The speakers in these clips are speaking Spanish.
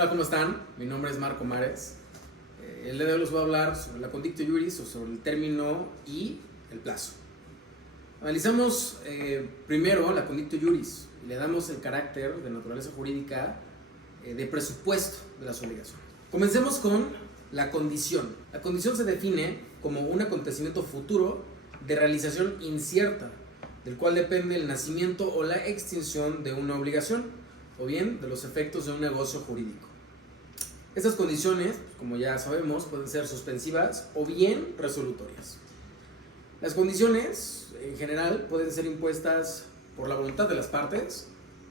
Hola, ¿cómo están? Mi nombre es Marco Mares. El día de hoy les voy a hablar sobre la condictio iuris o sobre el término y el plazo. Analizamos primero la condictio iuris y le damos el carácter de naturaleza jurídica de presupuesto de las obligaciones. Comencemos con la condición. La condición se define como un acontecimiento futuro de realización incierta, del cual depende el nacimiento o la extinción de una obligación, o bien de los efectos de un negocio jurídico. Estas condiciones, como ya sabemos, pueden ser suspensivas o bien resolutorias. Las condiciones, en general, pueden ser impuestas por la voluntad de las partes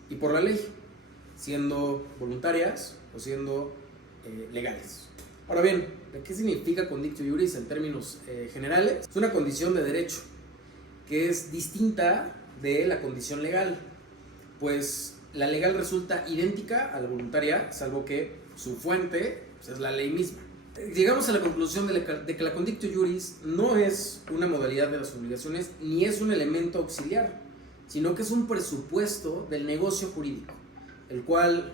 y por la ley, siendo voluntarias o siendo legales. Ahora bien, ¿qué significa condictio iuris en términos generales? Es una condición de derecho que es distinta de la condición legal, pues la legal resulta idéntica a la voluntaria, salvo que su fuente es la ley misma. Llegamos a la conclusión de que la condictio iuris no es una modalidad de las obligaciones ni es un elemento auxiliar, sino que es un presupuesto del negocio jurídico, el cual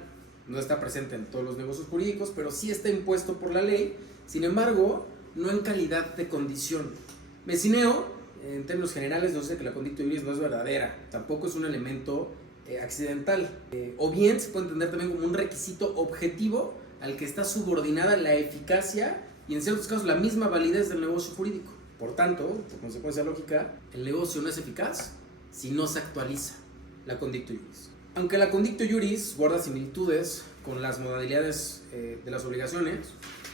no está presente en todos los negocios jurídicos, pero sí está impuesto por la ley, sin embargo, no en calidad de condición. Messineo, en términos generales, nos dice que la condictio iuris no es verdadera, tampoco es un elemento accidental, o bien se puede entender también como un requisito objetivo al que está subordinada la eficacia y en ciertos casos la misma validez del negocio jurídico. Por tanto, por consecuencia lógica, el negocio no es eficaz si no se actualiza la condictio iuris. Aunque la condictio iuris guarda similitudes con las modalidades de las obligaciones,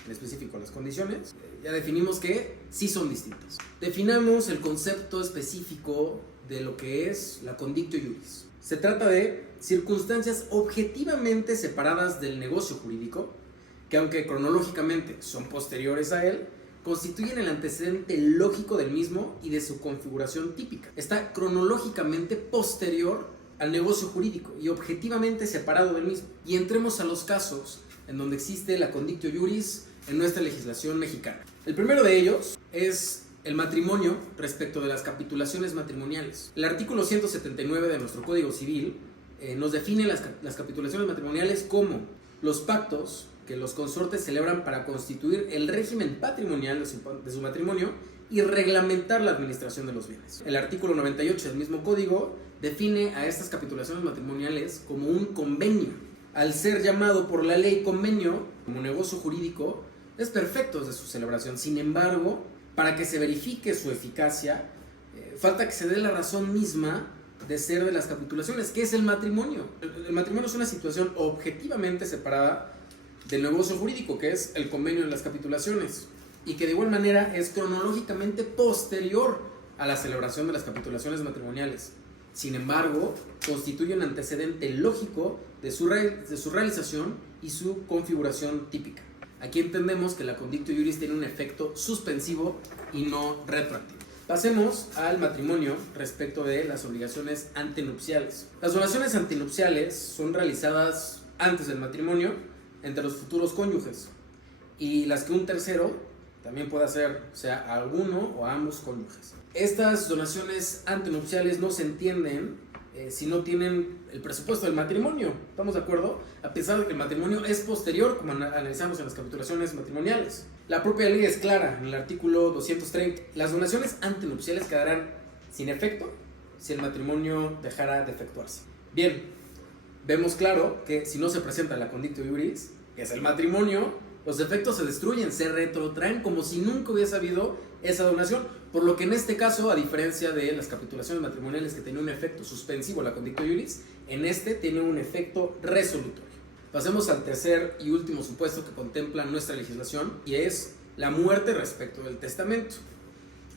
en específico las condiciones, ya definimos que sí son distintas. Definamos el concepto específico de lo que es la condictio iuris. Se trata de circunstancias objetivamente separadas del negocio jurídico, que aunque cronológicamente son posteriores a él, constituyen el antecedente lógico del mismo y de su configuración típica. Está cronológicamente posterior al negocio jurídico y objetivamente separado del mismo. Y entremos a los casos en donde existe la condictio iuris en nuestra legislación mexicana. El primero de ellos es el matrimonio respecto de las capitulaciones matrimoniales. El artículo 179 de nuestro Código Civil nos define las capitulaciones matrimoniales como los pactos que los consortes celebran para constituir el régimen patrimonial de su matrimonio y reglamentar la administración de los bienes. El artículo 98 del mismo código define a estas capitulaciones matrimoniales como un convenio. Al ser llamado por la ley convenio como negocio jurídico, es perfecto desde su celebración. Sin embargo, para que se verifique su eficacia, falta que se dé la razón misma de ser de las capitulaciones, que es el matrimonio. El matrimonio es una situación objetivamente separada del negocio jurídico, que es el convenio de las capitulaciones, y que de igual manera es cronológicamente posterior a la celebración de las capitulaciones matrimoniales. Sin embargo, constituye un antecedente lógico de su realización y su configuración típica. Aquí entendemos que la condictio iuris tiene un efecto suspensivo y no retroactivo. Pasemos al matrimonio respecto de las obligaciones antenupciales. Las donaciones antenupciales son realizadas antes del matrimonio entre los futuros cónyuges y las que un tercero también puede hacer, o sea, a alguno o a ambos cónyuges. Estas donaciones antenupciales no se entienden si no tienen el presupuesto del matrimonio. ¿Estamos de acuerdo? A pesar de que el matrimonio es posterior, como analizamos en las capitulaciones matrimoniales. La propia ley es clara en el artículo 230. Las donaciones antenupciales quedarán sin efecto si el matrimonio dejara de efectuarse. Bien, vemos claro que si no se presenta la condictio iuris, que es el matrimonio, los efectos se destruyen, se retrotraen como si nunca hubiese habido esa donación, por lo que en este caso, a diferencia de las capitulaciones matrimoniales que tenía un efecto suspensivo la condictio iuris, en este tiene un efecto resolutorio. Pasemos al tercer y último supuesto que contempla nuestra legislación, y es la muerte respecto del testamento.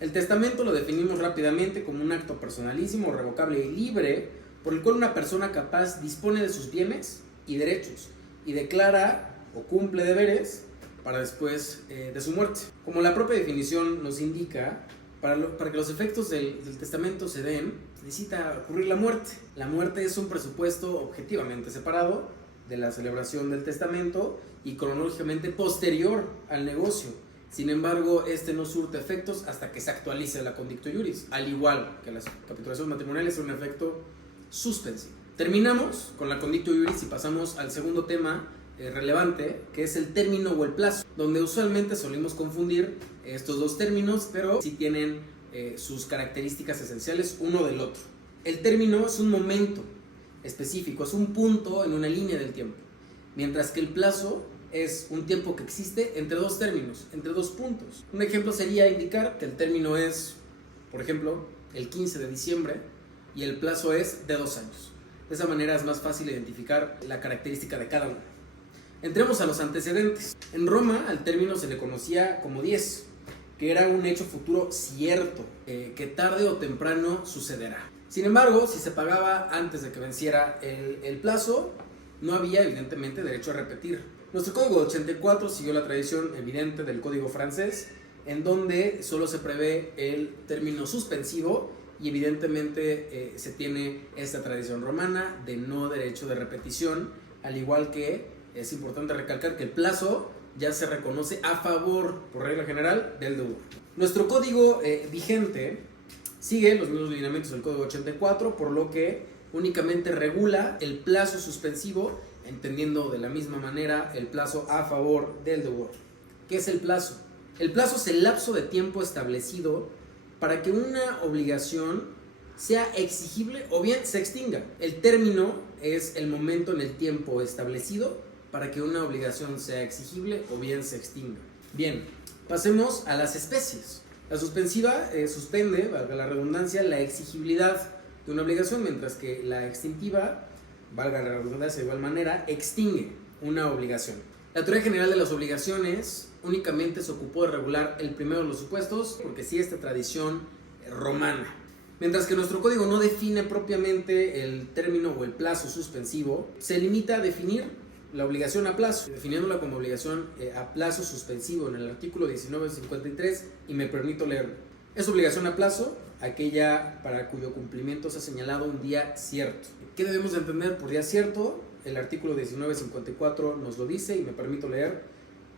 El testamento lo definimos rápidamente como un acto personalísimo, revocable y libre, por el cual una persona capaz dispone de sus bienes y derechos y declara o cumple deberes para después de su muerte. Como la propia definición nos indica, para que los efectos del testamento se den, necesita ocurrir la muerte. La muerte es un presupuesto objetivamente separado de la celebración del testamento y cronológicamente posterior al negocio. Sin embargo, este no surte efectos hasta que se actualice la condictio iuris, al igual que las capitulaciones matrimoniales, es un efecto suspensivo. Terminamos con la condictio iuris y pasamos al segundo tema relevante, que es el término o el plazo, donde usualmente solemos confundir estos dos términos, pero sí tienen sus características esenciales uno del otro. El término es un momento específico, es un punto en una línea del tiempo, mientras que el plazo es un tiempo que existe entre dos términos, entre dos puntos. Un ejemplo sería indicar que el término es, por ejemplo, el 15 de diciembre y el plazo es de 2 años. De esa manera es más fácil identificar la característica de cada uno. Entremos a los antecedentes. En Roma al término se le conocía como dies, que era un hecho futuro cierto, que tarde o temprano sucederá. Sin embargo, si se pagaba antes de que venciera el plazo, no había evidentemente derecho a repetir. Nuestro código 84 siguió la tradición evidente del código francés, en donde solo se prevé el término suspensivo y evidentemente se tiene esta tradición romana de no derecho de repetición, al igual que es importante recalcar que el plazo ya se reconoce a favor, por regla general, del deudor. Nuestro código vigente sigue los mismos lineamientos del código 84, por lo que únicamente regula el plazo suspensivo, entendiendo de la misma manera el plazo a favor del deudor. ¿Qué es el plazo? El plazo es el lapso de tiempo establecido para que una obligación sea exigible o bien se extinga. El término es el momento en el tiempo establecido para que una obligación sea exigible o bien se extinga. Bien, pasemos a las especies. La suspensiva suspende, valga la redundancia, la exigibilidad de una obligación, mientras que la extintiva, valga la redundancia de igual manera, extingue una obligación. La teoría general de las obligaciones únicamente se ocupó de regular el primero de los supuestos, porque sí esta tradición romana. Mientras que nuestro código no define propiamente el término o el plazo suspensivo, se limita a definir la obligación a plazo, definiéndola como obligación a plazo suspensivo en el artículo 1953, y me permito leerlo. Es obligación a plazo aquella para cuyo cumplimiento se ha señalado un día cierto. ¿Qué debemos de entender por día cierto? El artículo 1954 nos lo dice y me permito leer.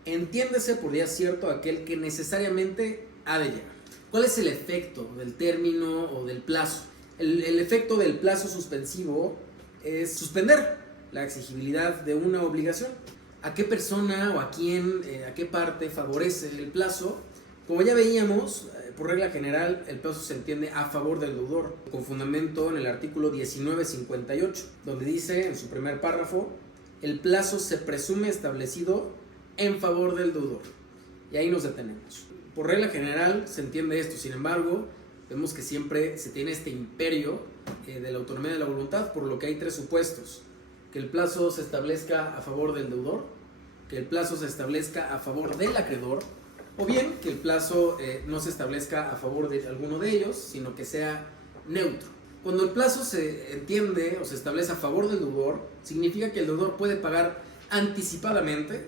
Entiéndese por día cierto aquel que necesariamente ha de llegar. ¿Cuál es el efecto del término o del plazo? El efecto del plazo suspensivo es suspender la exigibilidad de una obligación. ¿A qué persona o a quién, a qué parte favorece el plazo? Como ya veíamos, por regla general, el plazo se entiende a favor del deudor, con fundamento en el artículo 1958, donde dice en su primer párrafo, el plazo se presume establecido en favor del deudor. Y ahí nos detenemos. Por regla general se entiende esto, sin embargo, vemos que siempre se tiene este imperio de la autonomía de la voluntad, por lo que hay tres supuestos: que el plazo se establezca a favor del deudor, que el plazo se establezca a favor del acreedor, o bien que el plazo no se establezca a favor de alguno de ellos, sino que sea neutro. Cuando el plazo se entiende o se establece a favor del deudor, significa que el deudor puede pagar anticipadamente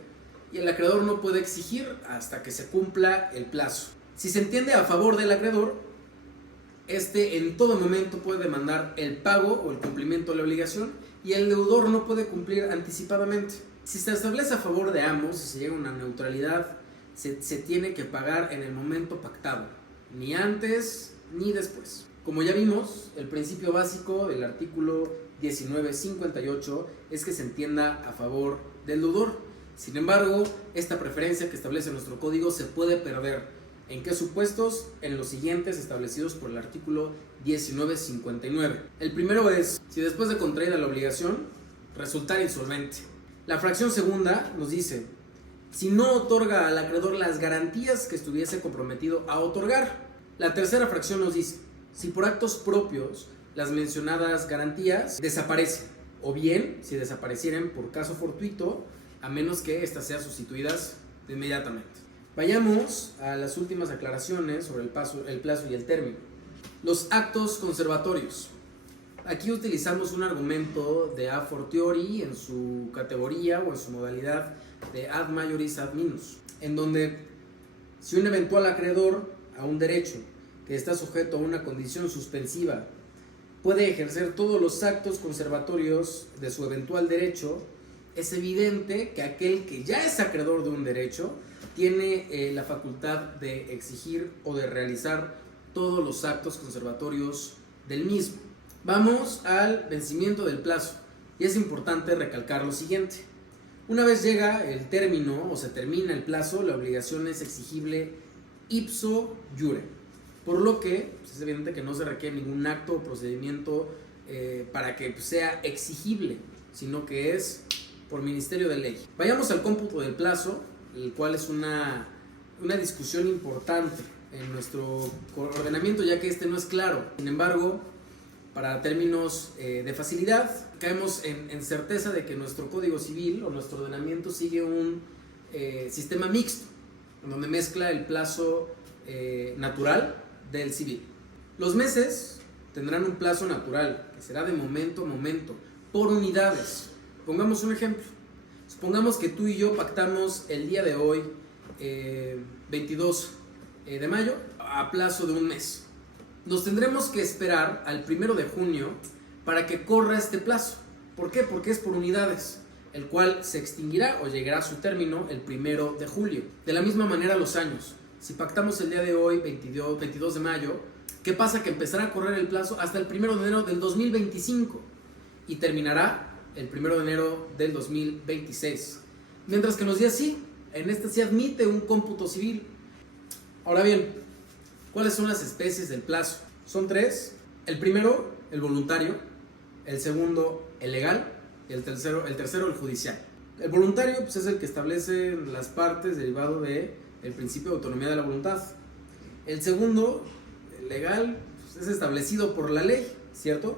y el acreedor no puede exigir hasta que se cumpla el plazo. Si se entiende a favor del acreedor, este en todo momento puede demandar el pago o el cumplimiento de la obligación y el deudor no puede cumplir anticipadamente. Si se establece a favor de ambos, si se llega a una neutralidad, se tiene que pagar en el momento pactado, ni antes ni después. Como ya vimos, el principio básico del artículo 1958 es que se entienda a favor del deudor. Sin embargo, esta preferencia que establece nuestro código se puede perder. ¿En qué supuestos? En los siguientes establecidos por el artículo 1959. El primero es, si después de contraída la obligación, resultara insolvente. La fracción segunda nos dice, si no otorga al acreedor las garantías que estuviese comprometido a otorgar. La tercera fracción nos dice, si por actos propios las mencionadas garantías desaparecen, o bien si desaparecieran por caso fortuito, a menos que éstas sean sustituidas inmediatamente. Vayamos a las últimas aclaraciones sobre el plazo y el término. Los actos conservatorios. Aquí utilizamos un argumento de a fortiori en su categoría o en su modalidad de ad majoris ad minus, en donde si un eventual acreedor a un derecho que está sujeto a una condición suspensiva puede ejercer todos los actos conservatorios de su eventual derecho, es evidente que aquel que ya es acreedor de un derecho tiene la facultad de exigir o de realizar todos los actos conservatorios del mismo. Vamos al vencimiento del plazo y es importante recalcar lo siguiente. Una vez llega el término o se termina el plazo, la obligación es exigible ipso iure, por lo que pues, es evidente que no se requiere ningún acto o procedimiento para que sea exigible, sino que es por ministerio de ley. Vayamos al cómputo del plazo, el cual es una discusión importante en nuestro ordenamiento, ya que este no es claro. Sin embargo, para términos de facilidad, caemos en certeza de que nuestro Código Civil o nuestro ordenamiento sigue un sistema mixto, en donde mezcla el plazo natural del civil. Los meses tendrán un plazo natural, que será de momento a momento, por unidades. Pongamos un ejemplo. Supongamos que tú y yo pactamos el día de hoy, 22 de mayo, a plazo de un mes. Nos tendremos que esperar al 1 de junio para que corra este plazo. ¿Por qué? Porque es por unidades, el cual se extinguirá o llegará a su término el 1 de julio. De la misma manera los años. Si pactamos el día de hoy, 22 de mayo, ¿qué pasa? Que empezará a correr el plazo hasta el 1 de enero del 2025 y terminará el 1 de enero del 2026. Mientras que en los días sí, en este se admite un cómputo civil. Ahora bien, ¿cuáles son las especies del plazo? Son tres. El primero, el voluntario. El segundo, el legal. Y el tercero, el judicial. El voluntario pues, es el que establece las partes derivado del principio de autonomía de la voluntad. El segundo, el legal, pues, es establecido por la ley, ¿cierto?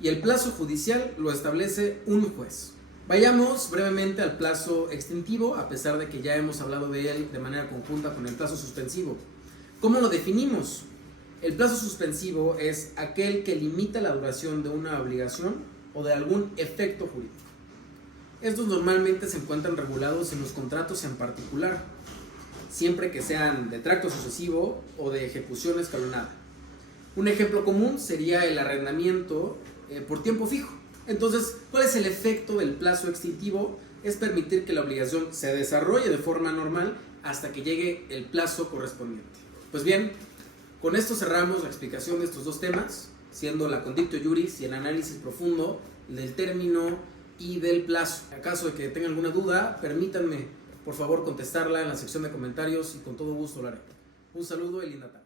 Y el plazo judicial lo establece un juez. Vayamos brevemente al plazo extintivo, a pesar de que ya hemos hablado de él de manera conjunta con el plazo suspensivo. ¿Cómo lo definimos? El plazo suspensivo es aquel que limita la duración de una obligación o de algún efecto jurídico. Estos normalmente se encuentran regulados en los contratos en particular, siempre que sean de tracto sucesivo o de ejecución escalonada. Un ejemplo común sería el arrendamiento por tiempo fijo. Entonces, ¿cuál es el efecto del plazo extintivo? Es permitir que la obligación se desarrolle de forma normal hasta que llegue el plazo correspondiente. Pues bien, con esto cerramos la explicación de estos dos temas, siendo la condictio iuris y el análisis profundo del término y del plazo. En caso de que tengan alguna duda, permítanme por favor contestarla en la sección de comentarios y con todo gusto lo haré. Un saludo y linda tarde.